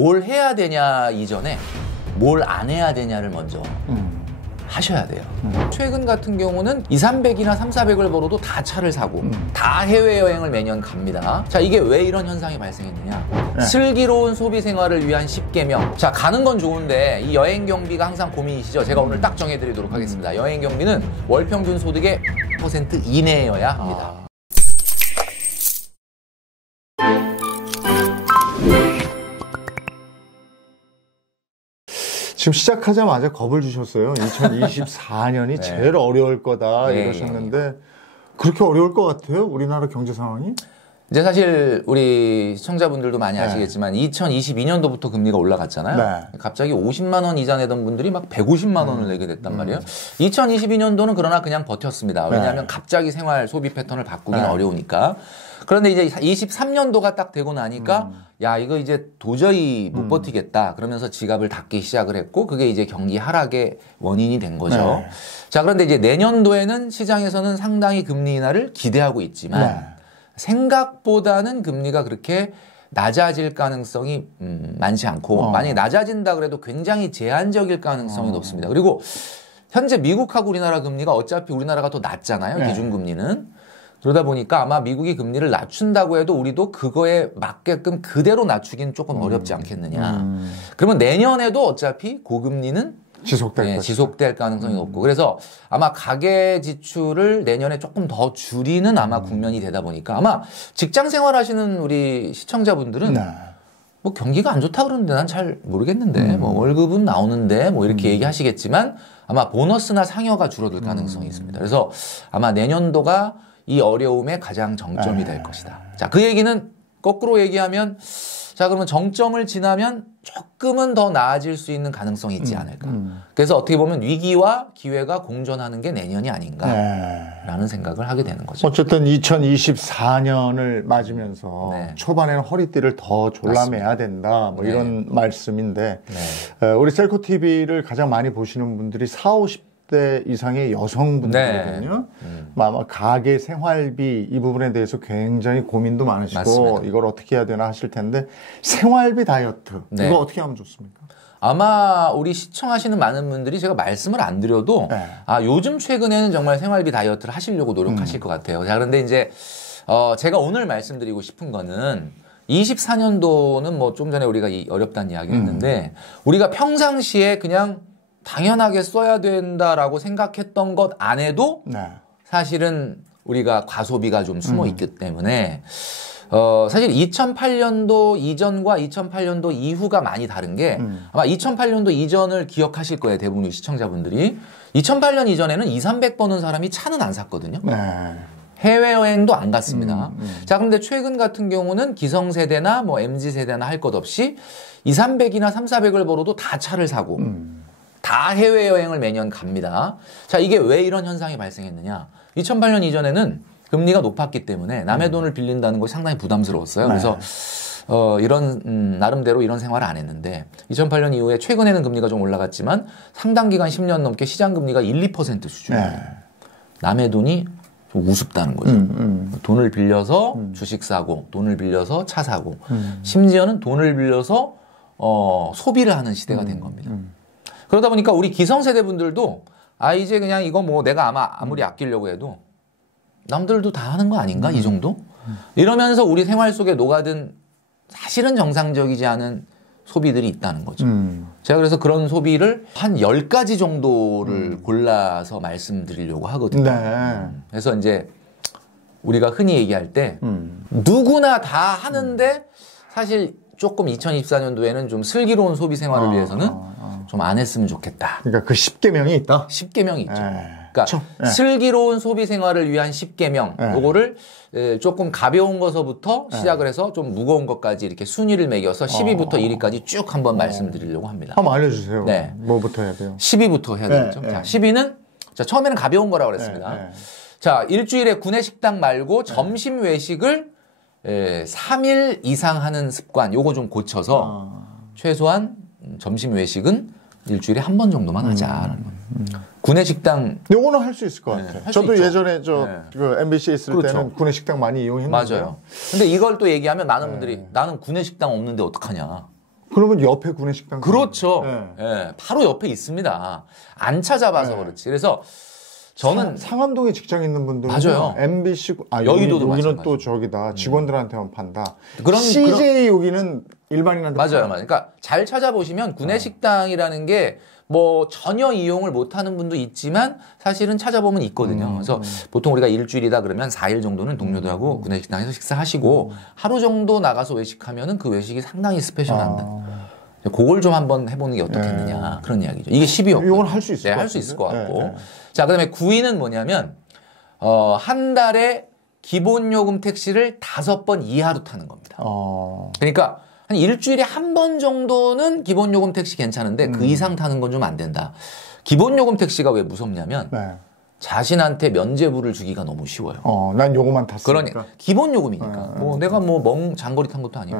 뭘 해야 되냐 이전에 뭘 안 해야 되냐를 먼저 하셔야 돼요. 최근 같은 경우는 200~300이나 300~400을 벌어도 다 차를 사고 다 해외여행을 매년 갑니다. 자, 이게 왜 이런 현상이 발생했느냐. 네. 슬기로운 소비 생활을 위한 10계명. 자, 가는 건 좋은데 이 여행 경비가 항상 고민이시죠. 제가 오늘 딱 정해드리도록 하겠습니다. 여행 경비는 월 평균 소득의 10% 이내여야 합니다. 지금 시작하자마자 겁을 주셨어요. 2024년이 네. 제일 어려울 거다 네, 이러셨는데 그렇게 어려울 것 같아요? 우리나라 경제 상황이? 이제 사실 우리 시청자분들도 많이 네. 아시겠지만 2022년도부터 금리가 올라갔잖아요. 네. 갑자기 50만 원 이자 내던 분들이 막 150만 원을 내게 됐단 말이에요. 2022년도는 그러나 그냥 버텼습니다. 왜냐하면 갑자기 생활 소비 패턴을 바꾸기는 어려우니까. 그런데 이제 23년도가 딱 되고 나니까 야, 이거 이제 도저히 못 버티겠다. 그러면서 지갑을 닫기 시작을 했고 그게 이제 경기 하락의 원인이 된 거죠. 네. 자, 그런데 이제 내년도에는 시장에서는 상당히 금리 인하를 기대하고 있지만 네. 생각보다는 금리가 그렇게 낮아질 가능성이 많지 않고 만약에 낮아진다 그래도 굉장히 제한적일 가능성이 높습니다. 그리고 현재 미국하고 우리나라 금리가 어차피 우리나라가 더 낮잖아요. 네. 기준금리는. 그러다 보니까 아마 미국이 금리를 낮춘다고 해도 우리도 그거에 맞게끔 그대로 낮추기는 조금 어렵지 않겠느냐. 그러면 내년에도 어차피 고금리는 지속될 가능성이 높고 그래서 아마 가계 지출을 내년에 조금 더 줄이는 아마 국면이 되다 보니까 아마 직장 생활하시는 우리 시청자분들은 뭐 경기가 안 좋다 그러는데 난 잘 모르겠는데 뭐 월급은 나오는데 뭐 이렇게 얘기하시겠지만 아마 보너스나 상여가 줄어들 가능성이 있습니다. 그래서 아마 내년도가 이 어려움의 가장 정점이 될 것이다. 자, 그 얘기는 거꾸로 얘기하면 자, 그러면 정점을 지나면 조금은 더 나아질 수 있는 가능성이 있지 않을까. 그래서 어떻게 보면 위기와 기회가 공존하는 게 내년이 아닌가라는 생각을 하게 되는 거죠. 어쨌든 2024년을 맞으면서 초반에는 허리띠를 더 졸라매야 된다. 뭐 이런 말씀인데 우리 셀코TV를 가장 많이 보시는 분들이 40~50대 이상의 여성분들이거든요. 아마 가계 생활비 이 부분에 대해서 굉장히 고민도 많으시고 맞습니다. 이걸 어떻게 해야 되나 하실 텐데 생활비 다이어트 이거 어떻게 하면 좋습니까? 아마 우리 시청하시는 많은 분들이 제가 말씀을 안 드려도 아, 요즘 최근에는 정말 생활비 다이어트를 하시려고 노력하실 것 같아요. 자, 그런데 이제 제가 오늘 말씀드리고 싶은 거는 24년도는 뭐 좀 전에 우리가 어렵다는 이야기를 했는데 우리가 평상시에 그냥 당연하게 써야 된다라고 생각했던 것 안에도 사실은 우리가 과소비가 좀 숨어 있기 때문에 사실 2008년도 이전과 2008년도 이후가 많이 다른 게 아마 2008년도 이전을 기억하실 거예요. 대부분의 시청자분들이. 2008년 이전에는 200~300 버는 사람이 차는 안 샀거든요. 해외여행도 안 갔습니다. 자, 그런데 최근 같은 경우는 기성세대나 뭐 MZ세대나 할 것 없이 200~300이나 300~400을 벌어도 다 차를 사고 다 해외여행을 매년 갑니다. 자, 이게 왜 이런 현상이 발생했느냐. 2008년 이전에는 금리가 높았기 때문에 남의 돈을 빌린다는 것이 상당히 부담스러웠어요. 그래서 이런 나름대로 이런 생활을 안 했는데 2008년 이후에 최근에는 금리가 좀 올라갔지만 상당 기간 10년 넘게 시장 금리가 1~2% 수준이에요. 남의 돈이 좀 우습다는 거죠. 돈을 빌려서 주식 사고 돈을 빌려서 차 사고 심지어는 돈을 빌려서 소비를 하는 시대가 된 겁니다. 그러다 보니까 우리 기성세대 분들도 아, 이제 그냥 이거 뭐 내가 아무리 아끼려고 해도 남들도 다 하는 거 아닌가? 이 정도? 이러면서 우리 생활 속에 녹아든 사실은 정상적이지 않은 소비들이 있다는 거죠. 제가 그래서 그런 소비를 한 10가지 정도를 골라서 말씀드리려고 하거든요. 그래서 이제 우리가 흔히 얘기할 때 누구나 다 하는데 사실 조금 2024년도에는 좀 슬기로운 소비 생활을 위해서는 좀 안 했으면 좋겠다. 그러니까 그 10계명이 있다? 10계명이 있죠. 그러니까 슬기로운 소비 생활을 위한 10계명. 요거를 조금 가벼운 것서부터 시작을 해서 좀 무거운 것까지 이렇게 순위를 매겨서 10위부터 1위까지 쭉 한번 말씀드리려고 합니다. 한번 알려주세요. 뭐부터 해야 돼요? 10위부터 해야 되겠죠. 자, 10위는 자, 처음에는 가벼운 거라고 그랬습니다. 자, 일주일에 구내식당 말고 점심 외식을 3일 이상 하는 습관 요거 좀 고쳐서 최소한 점심 외식은 일주일에 한 번 정도만 하자라는 겁니다. 구내식당 요거는 할 수 있을 것 같아요. 저도 예전에 그 MBC에 있을 때는 구내식당 많이 이용했는데 맞아요. 근데 이걸 또 얘기하면 많은 분들이 나는 구내식당 없는데 어떡하냐. 그러면 옆에 구내식당. 그렇죠. 예, 바로 옆에 있습니다. 안 찾아봐서 그렇지. 그래서 저는 상암동에 직장 있는 분들은 맞아요. MBC 여의도도 여기는 또 저기다 직원들한테만 판다. CJ 여기는 일반인한테 맞아요. 그러니까 잘 찾아보시면 구내식당이라는 게 뭐 전혀 이용을 못하는 분도 있지만 사실은 찾아보면 있거든요. 그래서 보통 우리가 일주일이다 그러면 4일 정도는 동료들하고 구내식당에서 식사하시고 하루 정도 나가서 외식하면은 그 외식이 상당히 스페셜한다. 그걸 좀 한번 해보는 게 어떻겠느냐 그런 이야기죠. 이게 10위였고 이건 할 수 있을 할 수 있을 것 같고. 자, 그다음에 9위는 뭐냐면 한 달에 기본 요금 택시를 5번 이하로 타는 겁니다. 그러니까 한 일주일에 한 번 정도는 기본 요금 택시 괜찮은데 그 이상 타는 건 좀 안 된다. 기본 요금 택시가 왜 무섭냐면 자신한테 면제부를 주기가 너무 쉬워요. 난 요금만 탔으니까. 그러니까 기본 요금이니까. 뭐 내가 뭐 장거리 탄 것도 아니고,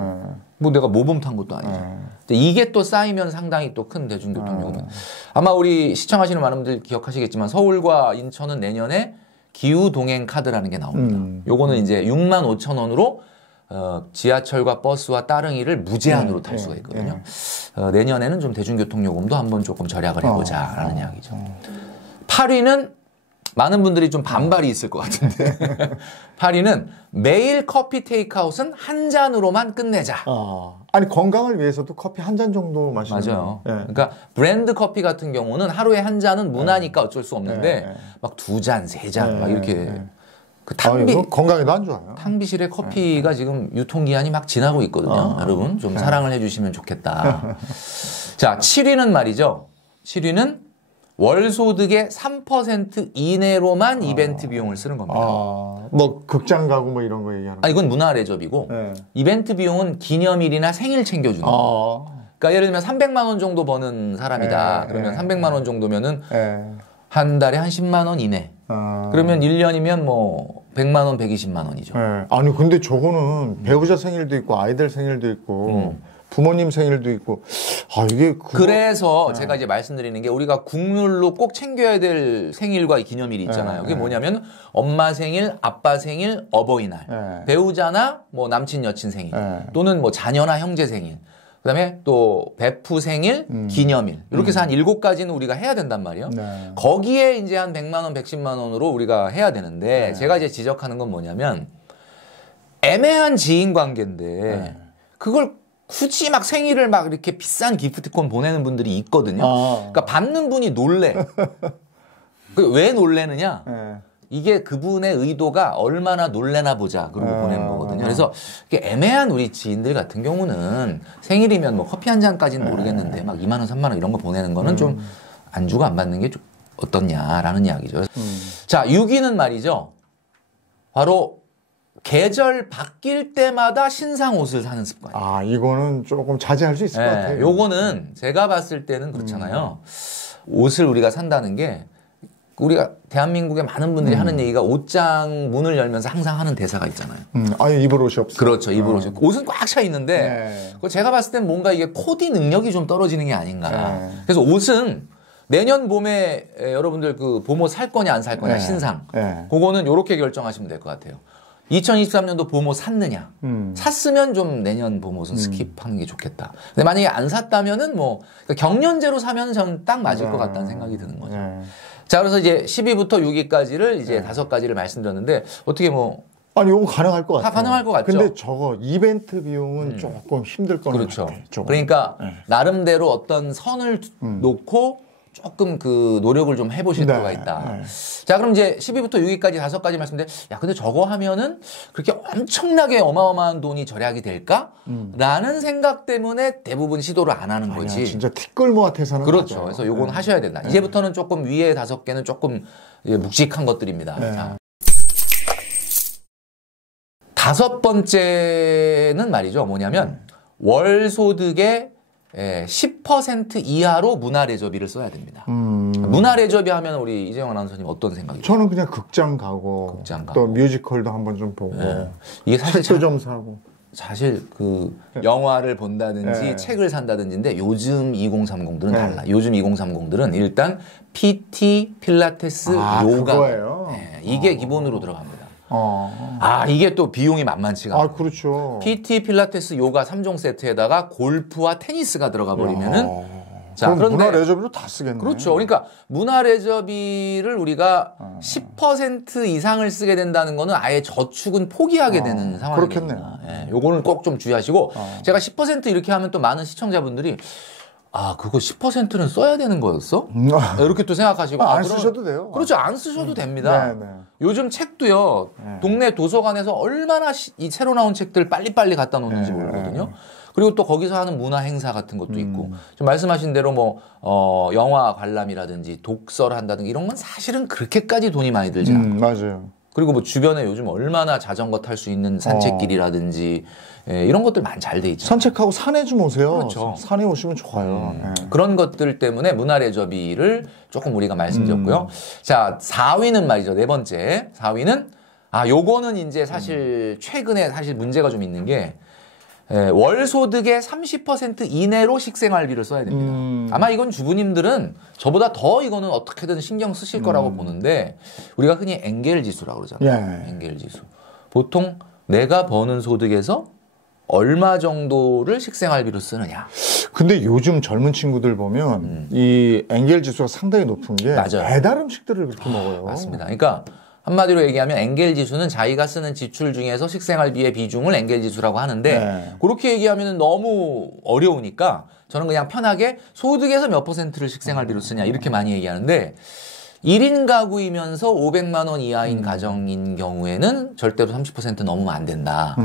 뭐 내가 모범 탄 것도 아니고. 근데 이게 또 쌓이면 상당히 또 큰 대중교통 요금은. 아마 우리 시청하시는 많은 분들 기억하시겠지만 서울과 인천은 내년에 기후 동행 카드라는 게 나옵니다. 요거는 이제 65,000원으로 지하철과 버스와 따릉이를 무제한으로 탈 수가 있거든요. 내년에는 좀 대중교통 요금도 한번 조금 절약을 해보자라는 이야기죠. 8위는 많은 분들이 좀 반발이 있을 것 같은데 8위는 매일 커피 테이크아웃은 한 잔으로만 끝내자. 아니 건강을 위해서도 커피 한 잔 정도 마시는 맞아요. 그러니까 브랜드 커피 같은 경우는 하루에 한 잔은 문화니까 어쩔 수 없는데 막 2잔, 3잔 막 이렇게 그 건강에도 안 좋아요. 탕비실의 커피가 지금 유통기한이 막 지나고 있거든요. 여러분 좀 사랑을 해주시면 좋겠다. 자, 7위는 말이죠. 7위는 월 소득의 3% 이내로만 이벤트 비용을 쓰는 겁니다. 뭐 극장 가고 뭐 이런 거 얘기하는 거. 이건 문화 레저비고 이벤트 비용은 기념일이나 생일 챙겨주는 거. 그러니까 예를 들면 300만 원 정도 버는 사람이다. 그러면 300만 원 정도면은 한 달에 한 10만 원 이내. 그러면 1년이면 뭐 100만 원, 120만 원이죠. 아니 근데 저거는 배우자 생일도 있고 아이들 생일도 있고 부모님 생일도 있고 이게 그래서 제가 이제 말씀드리는 게 우리가 국룰로 꼭 챙겨야 될 생일과 기념일이 있잖아요. 그게 뭐냐면 엄마 생일, 아빠 생일, 어버이날, 배우자나 뭐 남친 여친 생일 또는 뭐 자녀나 형제 생일. 그다음에 또 베프 생일, 기념일 이렇게 해서 한 7가지는 우리가 해야 된단 말이에요. 거기에 이제 한 100만 원, 110만 원으로 우리가 해야 되는데 제가 이제 지적하는 건 뭐냐면 애매한 지인 관계인데 그걸 굳이 막 생일을 막 이렇게 비싼 기프티콘 보내는 분들이 있거든요. 그러니까 받는 분이 놀래. 왜 놀래느냐? 이게 그분의 의도가 얼마나 놀래나 보자. 그러고 보내는 거거든요. 그래서 이게 애매한 우리 지인들 같은 경우는 생일이면 뭐 커피 한 잔까지는 모르겠는데 막 2만 원, 3만 원 이런 거 보내는 거는 좀 안주가 안 받는 게 좀 어떻냐라는 이야기죠. 자, 6위는 말이죠. 바로 계절 바뀔 때마다 신상 옷을 사는 습관. 이거는 조금 자제할 수 있을 것 같아요. 요거는 제가 봤을 때는 그렇잖아요. 옷을 우리가 산다는 게 우리가 대한민국의 많은 분들이 하는 얘기가 옷장 문을 열면서 항상 하는 대사가 있잖아요. 입을 옷이 없어. 그렇죠. 입을 옷이 없고. 옷은 꽉 차 있는데 제가 봤을 땐 뭔가 이게 코디 능력이 좀 떨어지는 게 아닌가. 그래서 옷은 내년 봄에 여러분들 그 봄옷 살 거냐 안 살 거냐 신상. 그거는 요렇게 결정하시면 될 것 같아요. 2023년도 봄옷 샀느냐. 샀으면 좀 내년 봄옷은 스킵하는 게 좋겠다. 근데 만약에 안 샀다면은 뭐 경련제로 사면 전 딱 맞을 것 같다는 생각이 드는 거죠. 자, 그래서 이제 10위부터 6위까지를 이제 5가지를 말씀드렸는데 어떻게 뭐 이거 가능할 것 같아요. 다 가능할 것 같죠. 근데 저거 이벤트 비용은 조금 힘들 거는 그렇죠. 같아요. 그러니까 나름대로 어떤 선을 놓고 조금 그 노력을 좀 해보실 필요가 있다. 자, 그럼 이제 10위부터 6위까지 5가지 말씀드렸는데, 근데 저거 하면은 그렇게 엄청나게 어마어마한 돈이 절약이 될까? 라는 생각 때문에 대부분 시도를 안 하는 거지. 진짜 티끌모아태서는 그렇죠. 맞아요. 그래서 요건 하셔야 된다. 이제부터는 조금 위에 5개는 조금 묵직한 것들입니다. 자. 5번째는 말이죠. 뭐냐면 월 소득의 10% 이하로 문화 레저비를 써야 됩니다. 문화 레저비 하면 우리 이재용 아나운서님 어떤 생각이죠? 저는 그냥 극장 가고 또 뮤지컬도 한번 좀 보고 이게 사실 책도 좀 사고 사실 그 영화를 본다든지 책을 산다든지인데 요즘 2030들은 달라. 요즘 2030들은 일단 PT, 필라테스, 요가 그거예요? 이게 기본으로 들어갑니다. 이게 또 비용이 만만치가 않아요. 그렇죠. PT, 필라테스, 요가 3종 세트에다가 골프와 테니스가 들어가 버리면은 자, 그럼 문화 레저비로 다 쓰겠네. 그렇죠. 그러니까 문화 레저비를 우리가 10% 이상을 쓰게 된다는 거는 아예 저축은 포기하게 되는 상황입니다. 그렇겠네요. 예, 요거는 꼭 좀 주의하시고 제가 10% 이렇게 하면 또 많은 시청자분들이 그거 10%는 써야 되는 거였어? 이렇게 또 생각하시고 안 쓰셔도 돼요. 그렇죠. 안 쓰셔도 됩니다. 네. 요즘 책도요. 동네 도서관에서 얼마나 이 새로 나온 책들 빨리빨리 갖다 놓는지 모르거든요. 그리고 또 거기서 하는 문화 행사 같은 것도 있고 좀 말씀하신 대로 뭐 영화 관람이라든지 독서를 한다든지 이런 건 사실은 그렇게까지 돈이 많이 들지 않아요. 맞아요. 그리고 뭐 주변에 요즘 얼마나 자전거 탈 수 있는 산책길이라든지 이런 것들 많이 잘 돼 있죠. 산책하고 산에 좀 오세요. 그렇죠. 산에 오시면 좋아요. 그런 것들 때문에 문화 레저비를 조금 우리가 말씀드렸고요. 자, 4위는 말이죠. 네 번째. 4위는 요거는 이제 사실 최근에 사실 문제가 좀 있는 게 월 소득의 30% 이내로 식생활비를 써야 됩니다. 아마 이건 주부님들은 저보다 더 이거는 어떻게든 신경 쓰실 거라고 보는데 우리가 흔히 엔겔 지수라고 그러잖아요. 엔겔 지수. 보통 내가 버는 소득에서 얼마 정도를 식생활비로 쓰느냐. 근데 요즘 젊은 친구들 보면 이 엔겔 지수가 상당히 높은 게 맞아요. 배달 음식들을 그렇게 먹어요. 맞습니다. 그러니까 한마디로 얘기하면 엔겔 지수는 자기가 쓰는 지출 중에서 식생활비의 비중을 엔겔 지수라고 하는데 그렇게 얘기하면 너무 어려우니까 저는 그냥 편하게 소득에서 몇 %를 식생활비로 쓰냐 이렇게 많이 얘기하는데 1인 가구이면서 500만 원 이하인 가정인 경우에는 절대로 30% 넘으면 안 된다.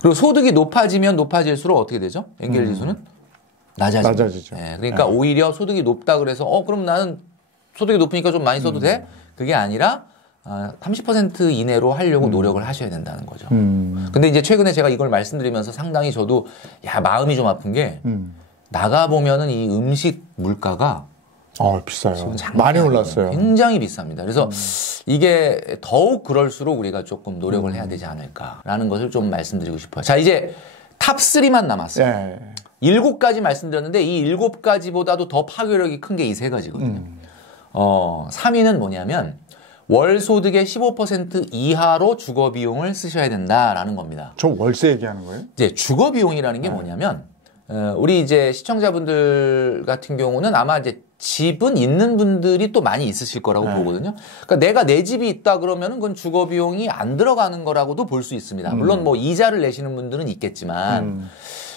그리고 소득이 높아지면 높아질수록 어떻게 되죠? 엔겔 지수는 낮아지죠. 그러니까 오히려 소득이 높다 그래서 그럼 나는 소득이 높으니까 좀 많이 써도 돼? 그게 아니라 30% 이내로 하려고 노력을 하셔야 된다는 거죠. 근데 이제 최근에 제가 이걸 말씀드리면서 상당히 저도 마음이 좀 아픈 게 나가보면은 이 음식 물가가 비싸요. 많이 올랐어요. 굉장히 비쌉니다. 그래서 이게 더욱 그럴수록 우리가 조금 노력을 해야 되지 않을까라는 것을 좀 말씀드리고 싶어요. 자, 이제 탑 3만 남았어요. 7가지 말씀드렸는데 이 7가지보다도 더 파괴력이 큰 게 이 3가지거든요. 3위는 뭐냐면 월 소득의 15% 이하로 주거 비용을 쓰셔야 된다라는 겁니다. 저 월세 얘기하는 거예요? 이제 주거 비용이라는 게 뭐냐면 우리 이제 시청자분들 같은 경우는 아마 이제 집은 있는 분들이 또 많이 있으실 거라고 보거든요. 그러니까 내가 내 집이 있다 그러면은 그건 주거 비용이 안 들어가는 거라고도 볼 수 있습니다. 물론 뭐 이자를 내시는 분들은 있겠지만.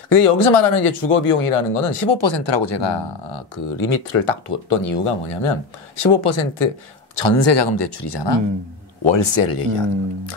근데 여기서 말하는 이제 주거 비용이라는 거는 15%라고 제가 그 리미트를 딱 뒀던 이유가 뭐냐면 15% 전세 자금 대출이잖아. 월세를 얘기하는.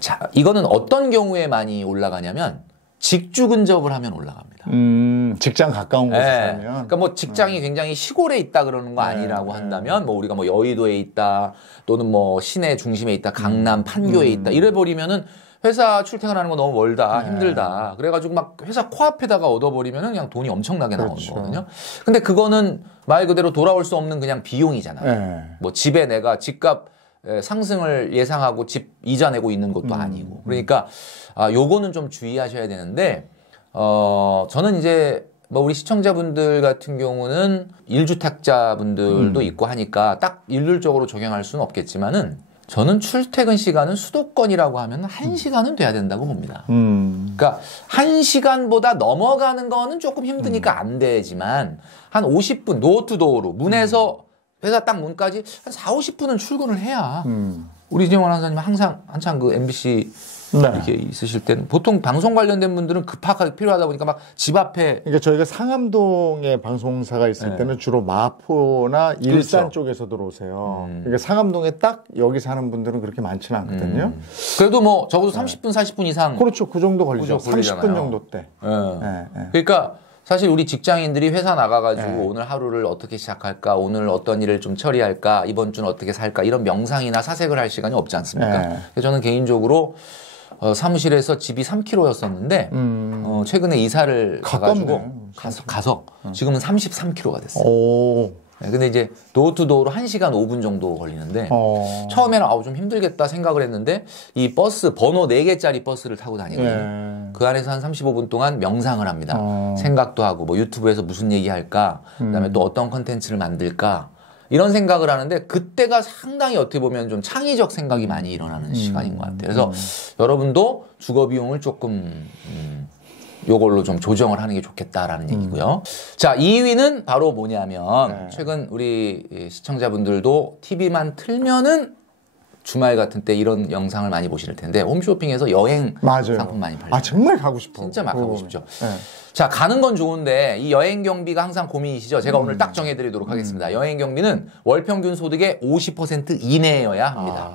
자, 이거는 어떤 경우에 많이 올라가냐면 직주 근접을 하면 올라갑니다. 직장 가까운 곳에 살면. 그러니까 뭐 직장이 굉장히 시골에 있다 그러는 거 아니라고 한다면 뭐 우리가 뭐 여의도에 있다 또는 뭐 시내 중심에 있다 강남 판교에 있다 이래 버리면은 회사 출퇴근하는 거 너무 멀다 힘들다 그래가지고 막 회사 코앞에다가 얻어버리면은 그냥 돈이 엄청나게 나오는 거거든요. 근데 그거는 말 그대로 돌아올 수 없는 그냥 비용이잖아요. 뭐 집에 내가 집값 상승을 예상하고 집 이자 내고 있는 것도 아니고 그러니까 요거는 좀 주의하셔야 되는데 저는 이제 뭐 우리 시청자분들 같은 경우는 1주택자분들도 있고 하니까 딱 일률적으로 적용할 수는 없겠지만은 저는 출퇴근 시간은 수도권이라고 하면 1시간은 돼야 된다고 봅니다. 그러니까 1시간보다 넘어가는 거는 조금 힘드니까 안 되지만 한 50분 도어투도어로 문에서 회사 딱 문까지 한 4, 50분은 출근을 해야 우리 이재용 아나운서님 항상 한창 그 MBC 이렇게 있으실 때는 보통 방송 관련된 분들은 급하게 필요하다 보니까 막 집 앞에 그러니까 저희가 상암동에 방송사가 있을 때는 주로 마포나 일산 쪽에서 들어오세요. 그러니까 상암동에 딱 여기 사는 분들은 그렇게 많지는 않거든요. 그래도 뭐 적어도 30분, 40분 이상 그렇죠. 그 정도 걸리죠. 30분 정도 때. 그러니까 사실 우리 직장인들이 회사 나가가지고 오늘 하루를 어떻게 시작할까, 오늘 어떤 일을 좀 처리할까, 이번 주는 어떻게 살까 이런 명상이나 사색을 할 시간이 없지 않습니까? 그래서 저는 개인적으로 사무실에서 집이 3km였었는데 최근에 이사를 가서 지금은 33km가 됐어요. 근데 이제 도어투도어로 1시간 5분 정도 걸리는데 처음에는 좀 힘들겠다 생각을 했는데 이 버스 번호 4개짜리 버스를 타고 다니거든요. 그 안에서 한 35분 동안 명상을 합니다. 생각도 하고 뭐 유튜브에서 무슨 얘기할까, 그다음에 또 어떤 컨텐츠를 만들까 이런 생각을 하는데 그때가 상당히 어떻게 보면 좀 창의적 생각이 많이 일어나는 시간인 것 같아요. 그래서 여러분도 주거 비용을 조금 요걸로 좀 조정을 하는 게 좋겠다라는 얘기고요. 자, 2위는 바로 뭐냐면 최근 우리 시청자분들도 TV만 틀면은 주말 같은 때 이런 영상을 많이 보실 텐데 홈쇼핑에서 여행 맞아요. 상품 많이 팔려요. 아, 정말 가고 싶어. 진짜 막 가고 싶죠. 네. 자, 가는 건 좋은데 이 여행 경비가 항상 고민이시죠. 제가 오늘 딱 정해드리도록 하겠습니다. 여행 경비는 월 평균 소득의 50% 이내여야 합니다.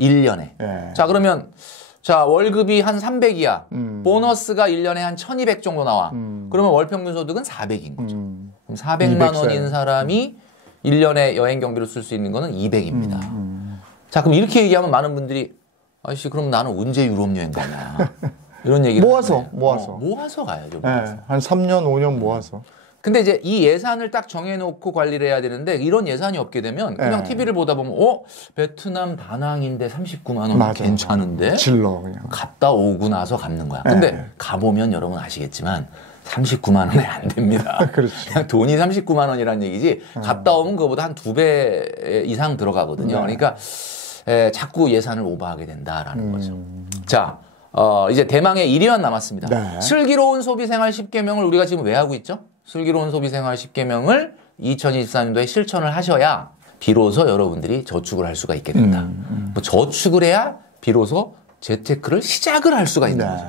1년에. 네. 자, 그러면 자, 월급이 한 300이야. 보너스가 1년에 한 1200 정도 나와. 그러면 월 평균 소득은 400인 거죠. 그럼 400만 원인 사람이 1년에 여행 경비로 쓸 수 있는 거는 200입니다. 자, 그럼 이렇게 얘기하면 많은 분들이 아저씨 그럼 나는 언제 유럽 여행 가냐. 이런 얘기를 모아서 가야죠. 네, 한 3년, 5년 모아서. 근데 이제 이 예산을 딱 정해놓고 관리를 해야 되는데 이런 예산이 없게 되면 그냥 TV를 보다 보면 베트남 다낭인데 39만 원 괜찮은데 질러 그냥. 갔다 오고 나서 갚는 거야. 근데 가보면 여러분 아시겠지만 39만 원에 안 됩니다. 그렇죠. 그냥 돈이 39만 원이란 얘기지 갔다 오면 그거보다 한 2배 이상 들어가거든요. 그러니까 자꾸 예산을 오버하게 된다라는 거죠. 자, 이제 대망의 1위만 남았습니다. 네. 슬기로운 소비생활 10계명을 우리가 지금 왜 하고 있죠? 슬기로운 소비생활 10계명을 2024년도에 실천을 하셔야 비로소 여러분들이 저축을 할 수가 있게 된다. 뭐 저축을 해야 비로소 재테크를 시작을 할 수가 있는 거죠.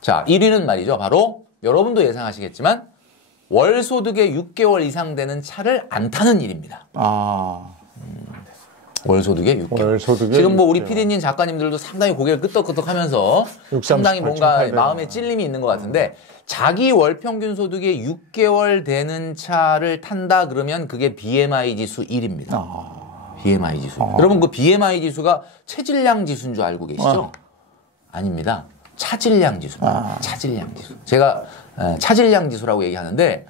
자, 1위는 말이죠. 바로 여러분도 예상하시겠지만 월 소득의 6개월 이상 되는 차를 안 타는 일입니다. 월 소득의 6개월. 지금 뭐 우리 PD님 작가님들도 상당히 고개를 끄덕끄덕하면서 상당히 뭔가 마음에 찔림이 있는 것 같은데 자기 월 평균 소득의 6개월 되는 차를 탄다 그러면 그게 BMI 지수 1입니다. BMI 지수. 여러분 그 BMI 지수가 체질량 지수인 줄 알고 계시죠? 아닙니다. 차질량 지수입니다. 차질량 지수. 제가 차질량 지수라고 얘기하는데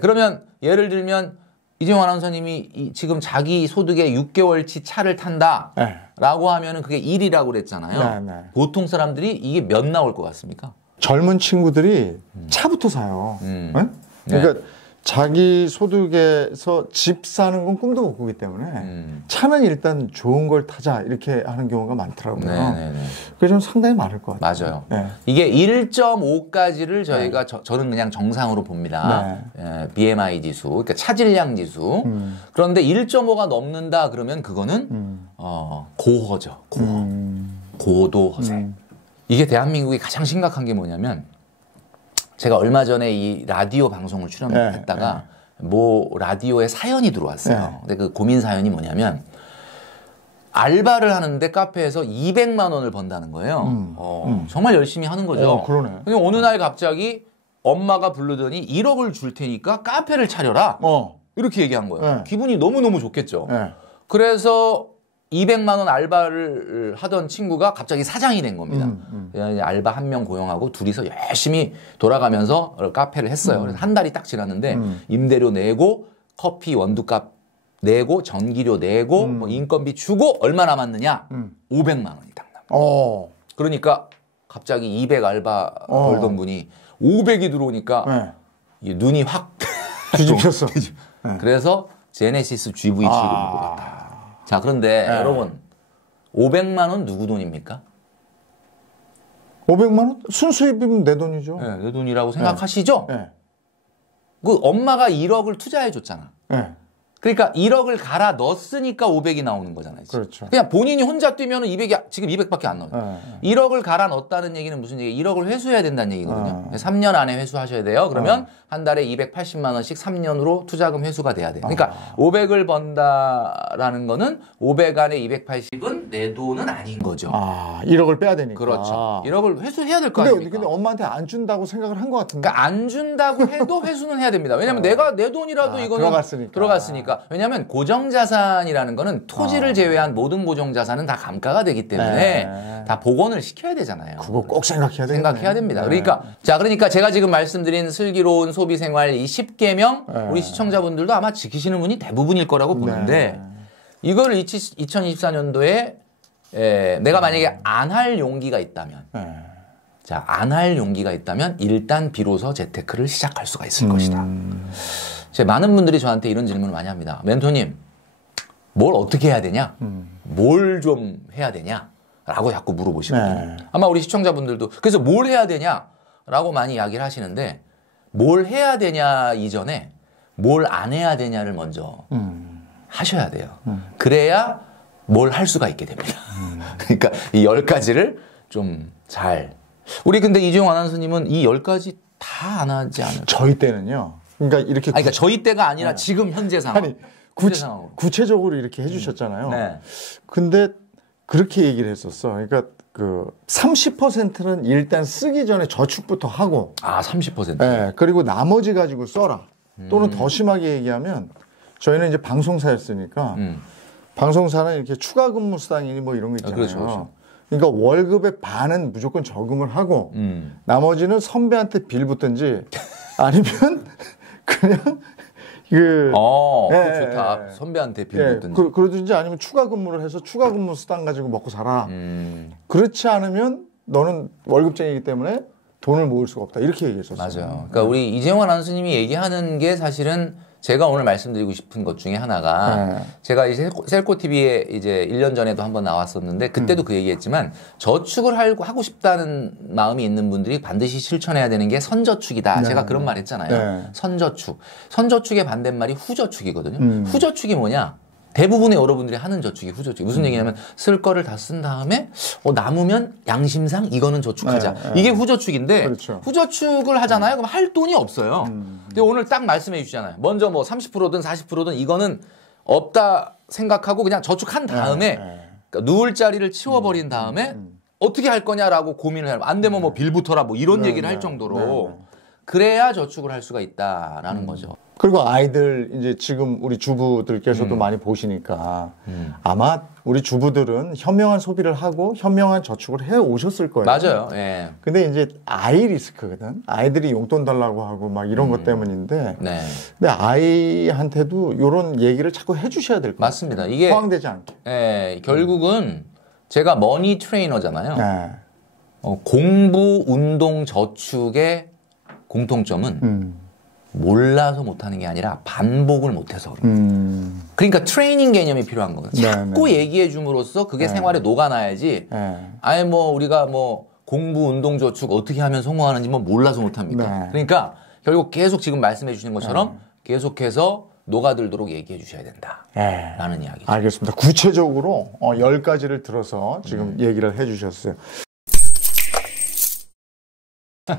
그러면 예를 들면 이재용 아나운서님이 지금 자기 소득의 6개월치 차를 탄다라고 하면은 그게 1이라고 그랬잖아요. 보통 사람들이 이게 몇 나올 것 같습니까? 젊은 친구들이 차부터 사요. 그러니까 자기 소득에서 집 사는 건 꿈도 못 꾸기 때문에 차는 일단 좋은 걸 타자 이렇게 하는 경우가 많더라고요. 그래서 좀 상당히 많을 것 같아요. 맞아요. 이게 1.5까지를 저희가 저는 그냥 정상으로 봅니다. BMI 지수, 그러니까 차질량 지수. 그런데 1.5가 넘는다 그러면 그거는 고허죠. 고도 허세. 이게 대한민국이 가장 심각한 게 뭐냐면 제가 얼마 전에 이 라디오 방송을 출연했다가 뭐 라디오에 사연이 들어왔어요. 근데 그 고민 사연이 뭐냐면 알바를 하는데 카페에서 200만 원을 번다는 거예요. 정말 열심히 하는 거죠. 그러네. 근데 어느 날 갑자기 엄마가 부르더니 1억을 줄 테니까 카페를 차려라. 이렇게 얘기한 거예요. 기분이 너무너무 좋겠죠. 그래서 200만 원 알바를 하던 친구가 갑자기 사장이 된 겁니다. 알바 한 명 고용하고 둘이서 열심히 돌아가면서 카페를 했어요. 그래서 한 달이 딱 지났는데 임대료 내고 커피 원두값 내고 전기료 내고 뭐 인건비 주고 얼마 남았느냐? 500만 원이 딱 남았어요. 그러니까 갑자기 200 알바 벌던 분이 500이 들어오니까 눈이 확 뒤집혔어. 그래서 제네시스 GV7을 뽑았다. 자, 그런데 여러분 500만 원 누구 돈입니까? 500만 원? 순수입이면 내 돈이죠. 내 돈이라고 생각하시죠? 그 엄마가 1억을 투자해 줬잖아. 그러니까 1억을 갈아 넣었으니까 500이 나오는 거잖아요. 그렇죠. 그냥 본인이 혼자 뛰면 200이 지금 200밖에 안 나와요. 1억을 갈아 넣었다는 얘기는 무슨 얘기? 1억을 회수해야 된다는 얘기거든요. 3년 안에 회수하셔야 돼요. 그러면 한 달에 280만 원씩 3년으로 투자금 회수가 돼야 돼요. 그러니까 500을 번다라는 거는 500 안에 280은 내 돈은 아닌 거죠. 1억을 빼야 되니까. 그렇죠. 1억을 회수해야 될 거 아닙니까? 근데 엄마한테 안 준다고 생각을 한 것 같은데. 그러니까 안 준다고 해도 회수는 해야 됩니다. 왜냐면 내가 내 돈이라도 이거는 들어갔으니까. 왜냐하면 고정자산이라는 거는 토지를 제외한 모든 고정자산은 다 감가가 되기 때문에 다 복원을 시켜야 되잖아요. 그거 꼭 생각해야 됩니다. 그러니까 제가 지금 말씀드린 슬기로운 소비생활 이 10계명 우리 시청자분들도 아마 지키시는 분이 대부분일 거라고 보는데 이걸 2024년도에 내가 만약에 안 할 용기가 있다면 안 할 용기가 있다면 일단 비로소 재테크를 시작할 수가 있을 것이다. 제 많은 분들이 저한테 이런 질문을 많이 합니다. 멘토님, 뭘 어떻게 해야 되냐? 뭘 좀 해야 되냐? 라고 자꾸 물어보시거든요. 네. 아마 우리 시청자분들도 그래서 뭘 해야 되냐? 라고 많이 이야기를 하시는데 뭘 해야 되냐 이전에 뭘 안 해야 되냐를 먼저 하셔야 돼요. 그래야 뭘 할 수가 있게 됩니다. 그러니까 이 10가지를 좀 잘. 우리 근데 이주영 아나운서님은 이 10가지 다 안 하지 않을까요? 저희 때는요. 그러니까 이렇게. 그러니까 저희 때가 아니라 지금 현재 상황. 아니, 구체적으로 이렇게 해주셨잖아요. 네. 근데 그렇게 얘기를 했었어. 그러니까 그 30%는 일단 쓰기 전에 저축부터 하고. 아, 30%? 네. 그리고 나머지 가지고 써라. 또는 더 심하게 얘기하면 저희는 이제 방송사였으니까 방송사는 이렇게 추가 근무 수당이니 뭐 이런 거 있잖아요. 그렇죠, 그렇죠. 그러니까 월급의 반은 무조건 저금을 하고 나머지는 선배한테 빌 붙든지 아니면 그냥 그거 좋다. 선배한테 빌 붙든지. 그러든지 아니면 추가 근무를 해서 추가 근무 수당 가지고 먹고 살아. 그렇지 않으면 너는 월급쟁이기 때문에 돈을 모을 수가 없다. 이렇게 얘기했었어요. 맞아요. 그러니까 우리 이재용 아나운서님이 얘기하는 게 사실은 제가 오늘 말씀드리고 싶은 것 중에 하나가 제가 이제 셀코TV에 이제 1년 전에도 한번 나왔었는데 그때도 그 얘기했지만 저축을 하고 싶다는 마음이 있는 분들이 반드시 실천해야 되는 게 선저축이다. 제가 그런 말 했잖아요. 선저축. 선저축의 반대말이 후저축이거든요. 후저축이 뭐냐? 대부분의 여러분들이 하는 저축이 후저축이 무슨 얘기냐면 쓸 거를 다 쓴 다음에 남으면 양심상 이거는 저축하자. 이게 후저축인데 그렇죠. 후저축을 하잖아요. 그럼 할 돈이 없어요. 근데 오늘 딱 말씀해 주시잖아요. 먼저 뭐 30%든 40%든 이거는 없다 생각하고 그냥 저축한 다음에 그러니까 누울 자리를 치워버린 다음에 어떻게 할 거냐라고 고민을 해요. 안 되면 뭐 빌부터라 뭐 이런 얘기를 할 정도로 그래야 저축을 할 수가 있다라는 거죠. 그리고 아이들 이제 지금 우리 주부들께서도 많이 보시니까 아마 우리 주부들은 현명한 소비를 하고 현명한 저축을 해 오셨을 거예요. 맞아요. 예. 근데 이제 아이 리스크거든. 아이들이 용돈 달라고 하고 막 이런 것 때문인데. 네. 근데 아이한테도 이런 얘기를 자꾸 해주셔야 될 것 같아요. 맞습니다. 이게 포항되지 않게. 예, 결국은 제가 머니 트레이너잖아요. 네. 공부, 운동, 저축의 공통점은 몰라서 못하는 게 아니라 반복을 못해서 그런 그러니까 트레이닝 개념이 필요한 거거든요. 자꾸 얘기해 줌으로써 그게 생활에 녹아나야지. 아예 뭐 우리가 뭐 공부, 운동, 저축 어떻게 하면 성공하는지 뭐 몰라서 못합니까? 그러니까 결국 계속 지금 말씀해 주시는 것처럼 계속해서 녹아들도록 얘기해 주셔야 된다. 라는 이야기죠. 알겠습니다. 구체적으로 10가지를 들어서 지금 얘기를 해 주셨어요.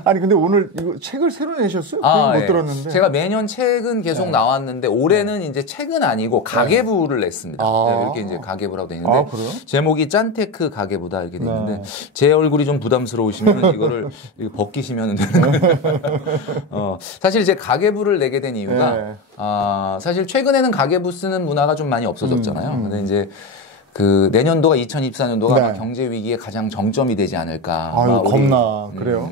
아니 근데 오늘 이거 책을 새로 내셨어요? 못 들었는데. 제가 매년 책은 계속 나왔는데 올해는 이제 책은 아니고 가계부를 냈습니다. 이렇게 이제 가계부라고 되어 있는데 제목이 짠테크 가계부다 이렇게 되어 있는데 제 얼굴이 좀 부담스러우시면 이거를 벗기시면 되는 거예요. 사실 이제 가계부를 내게 된 이유가 사실 최근에는 가계부 쓰는 문화가 좀 많이 없어졌잖아요. 근데 이제 그 내년도가 2024년도가 경제 위기의 가장 정점이 되지 않을까. 아유, 겁나. 그래요?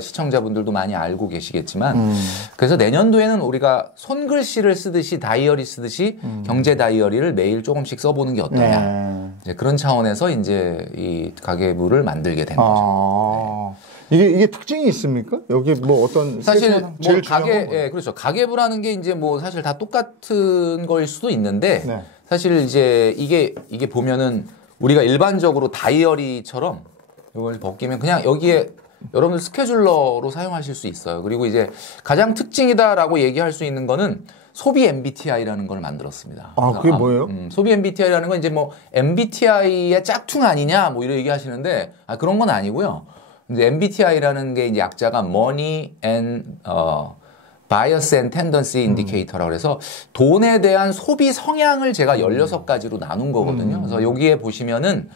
시청자분들도 많이 알고 계시겠지만 그래서 내년도에는 우리가 손글씨를 쓰듯이 다이어리 쓰듯이 경제 다이어리를 매일 조금씩 써보는 게 어떠냐. 이제 그런 차원에서 이제 이 가계부를 만들게 된 거죠. 이게 특징이 있습니까? 여기 뭐 어떤 사실 뭐 그렇죠. 가계부라는 게 이제 뭐 사실 다 똑같은 거일 수도 있는데 사실 이제 이게 보면은 우리가 일반적으로 다이어리처럼 이걸 벗기면 그냥 여기에 여러분들 스케줄러로 사용하실 수 있어요. 그리고 이제 가장 특징이다라고 얘기할 수 있는 거는 소비 MBTI라는 걸 만들었습니다. 그게 뭐예요? 소비 MBTI라는 건 이제 뭐 MBTI의 짝퉁 아니냐 뭐 이런 얘기 하시는데 그런 건 아니고요. 이제 MBTI라는 게 이제 약자가 Money and Bias and Tendency Indicator라고 해서 돈에 대한 소비 성향을 제가 16가지로 나눈 거거든요. 그래서 여기에 보시면은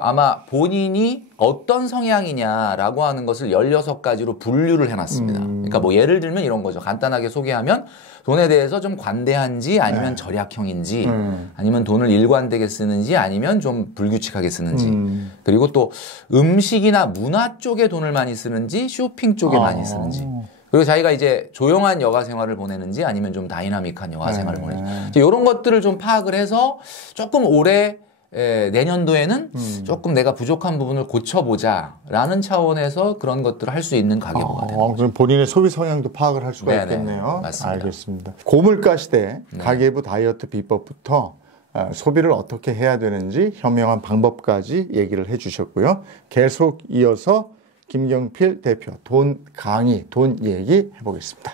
아마 본인이 어떤 성향이냐라고 하는 것을 16가지로 분류를 해놨습니다. 그러니까 뭐 예를 들면 이런 거죠. 간단하게 소개하면 돈에 대해서 좀 관대한지 아니면 절약형인지 아니면 돈을 일관되게 쓰는지 아니면 좀 불규칙하게 쓰는지 그리고 또 음식이나 문화 쪽에 돈을 많이 쓰는지 쇼핑 쪽에 많이 쓰는지 그리고 자기가 이제 조용한 여가 생활을 보내는지 아니면 좀 다이나믹한 여가 생활을 보내는지 이런 것들을 좀 파악을 해서 조금 오래 내년도에는 조금 내가 부족한 부분을 고쳐보자라는 차원에서 그런 것들을 할 수 있는 가계부가 되는 거죠. 그럼 본인의 소비 성향도 파악을 할 수가 네네, 있겠네요. 맞습니다. 알겠습니다. 고물가 시대 가계부 다이어트 비법부터 소비를 어떻게 해야 되는지 현명한 방법까지 얘기를 해주셨고요. 계속 이어서 김경필 대표 돈 강의, 돈 얘기 해보겠습니다.